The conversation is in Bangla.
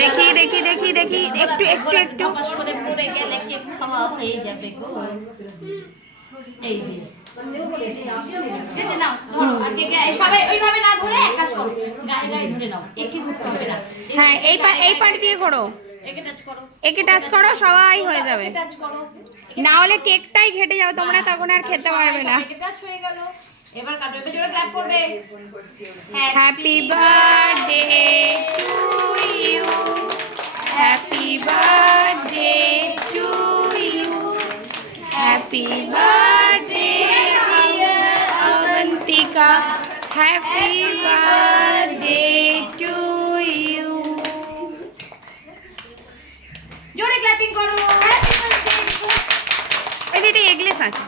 দেখি দেখি দেখি দেখি একটু একটু একটু করে পড়ে গেলে কেক খাওয়া হয়ে যাবে গো। এই যে নাও ধরো, আর কেকে সবাই ওইভাবে না ধরে এক কাজ করো, গায়ে গায়ে ধরে নাও, একে ধরতে হবে না। হ্যাঁ এই পার্ট দিয়ে করো, একে টাচ করো, একে টাচ করো, সবাই হয়ে যাবে। টাচ করো, না হলে কেকটাই ঘেটে যাবে, তোমরা তখন আর খেতে পারবে না। একে টাচ হয়ে গেল। এবার কাটবে, এবার জোরে ক্ল্যাপ করবে। Happy birthday to you, happy birthday to you, happy birthday Abantika, happy birthday to you. জোরে ক্ল্যাপিং করো। এটা এগলেস আছে।